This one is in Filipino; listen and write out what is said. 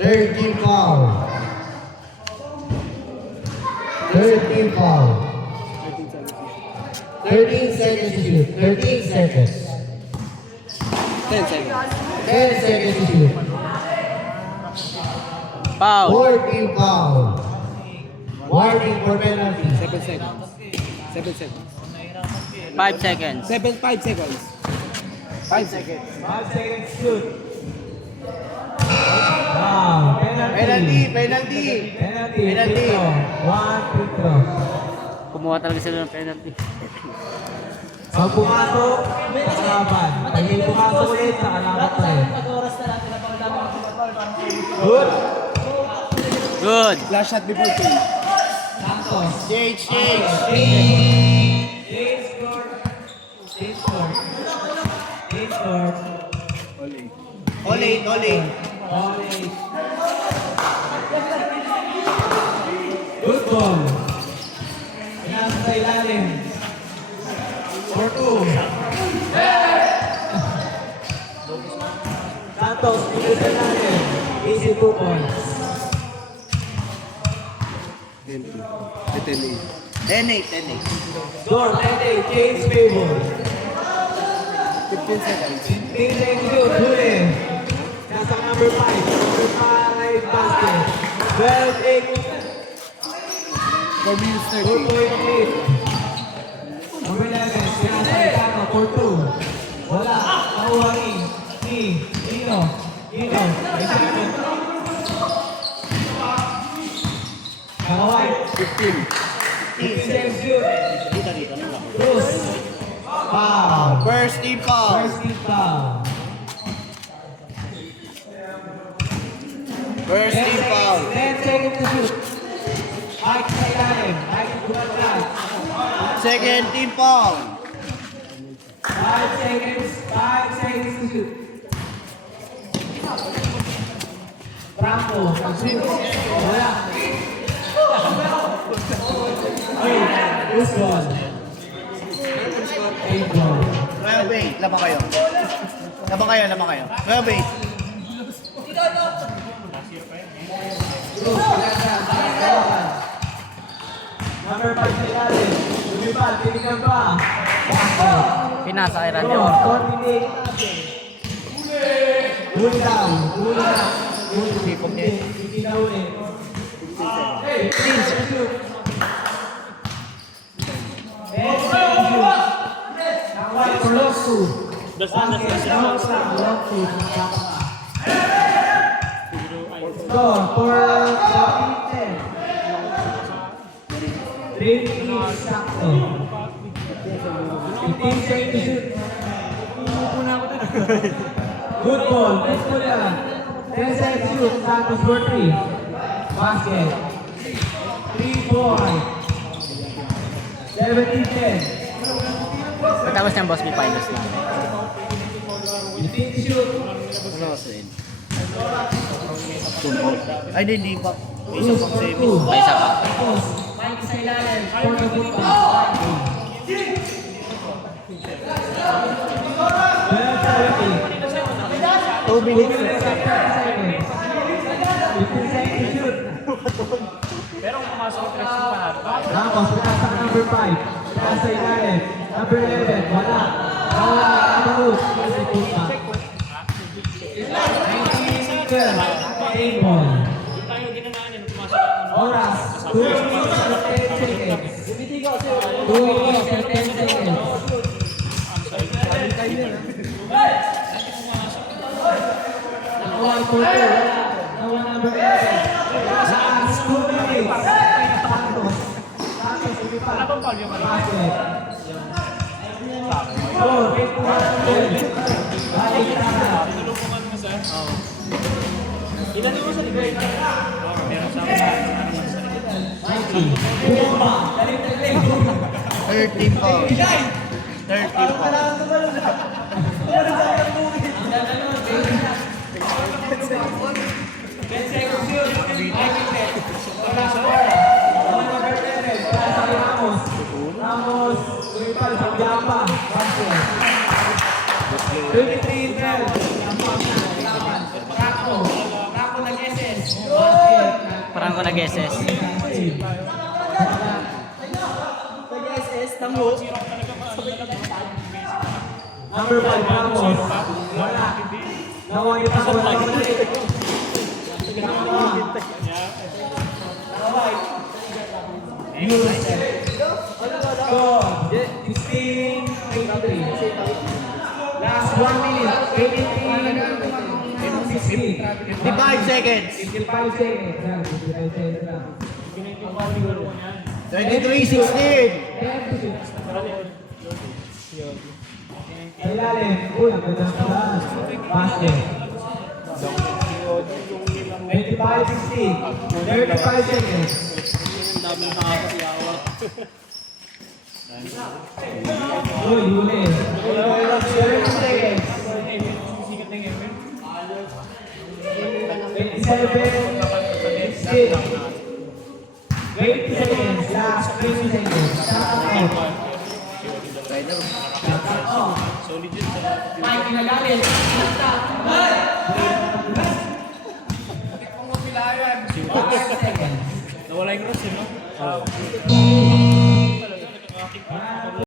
13 foul. 13 foul. 13 seconds to shoot. 13 seconds. 10 seconds. 10 seconds to shoot. Foul. 14 foul. Warning for penalty. 7 seconds. 7 seconds. 5 seconds. 5 seconds. 5 seconds. 5 seconds shoot. Wow, penalty. Penalty. Penalty. One free throw. Kumuha talaga sila ng penalty. Pag pumasok, kalaban. Pag hindi pumasok ulit, sa kalaban pa rin. Good. Good. Last shot before change. Santos. Change. James score. Olay. Good ball. Pinasa sa ilalim. For 2. Santos, pinasa sa ilalim. Easy 2 points. 10-8. Score 10-8, James favor. 15 seconds. 15 seconds shoot, huli. Nasa number 5. Number 5 basket. 12-8. 4 minutes 30. 4.8. Number 11, pinasa Itano for 2. Wala. Nakuha ni Nino. May 7. Nakaway. 15 seconds shoot. Cruz. Foul. First team foul. First team foul. First 10 team foul. seconds, 10 seconds to shoot. Mike sa ilalim. Mike Gumatlan. Second team foul. 5 seconds to shoot. Franco, pag-shoot. Wala. Ay, loose ball. Eight ball. Well, wait. Laban kayo. Well, wait. Cruz, kalaban. Number 5 sa ilalim. Lumipad, tinignan pa. Basket. Pinasa kay Randy Score, Orton. 48. Huli down. Hindi na huli. 15 seconds shoot. 10 seconds shoot. Nakaway for long two. Basket, long shot, long two. Score for 10. 3 minutes sakto. 15 seconds to shoot. Good ball. Let's go lang. 10 seconds to shoot. Santos for 3. Basket. 3 point. 17-10. Pagkatapos ng boss, may finals na. 15 to shoot. Ano kasi yun? Ay, hindi pa. May isa pang semi. Two. May isa pa. Tapos, Mike sa ilalim. For the football. 2 minutes and 10 seconds. 15 seconds to shoot. Tapos, pinasa ka number 5. Pinasa ilalim. Number 11, wala. Wala, out. Kasi puta. 19-12. Game ball. Oras, 2 minutes and 10 seconds. 2 minutes and 10 seconds. Nakuha ko ito. Nakuha number 11. Last 2 minutes. Santos. Santos, umipa. Basket. 4, 51. Balik na. Bumba. Dalik. 13 foul. 13 foul. Ramos, Ripal, Sabyapa, Basket. 23-12. Rapo nag-SS. kailangan ko nag-SS. Number 5, Ramos. Wala. Nawagi pa sa wala. Go. 16-23. Last 1 minute. 18-16. 55 seconds. 55 seconds. 55 seconds lang. 23-16. Sa ilalim. Uy, ang ganda pala. Basket. 25-16. 35 seconds. Uy, huli. 30 seconds. 27, 20 seconds. Last 20 seconds. Shut out. Mike, kinagalit. 5 seconds. Nawala yung cross, no?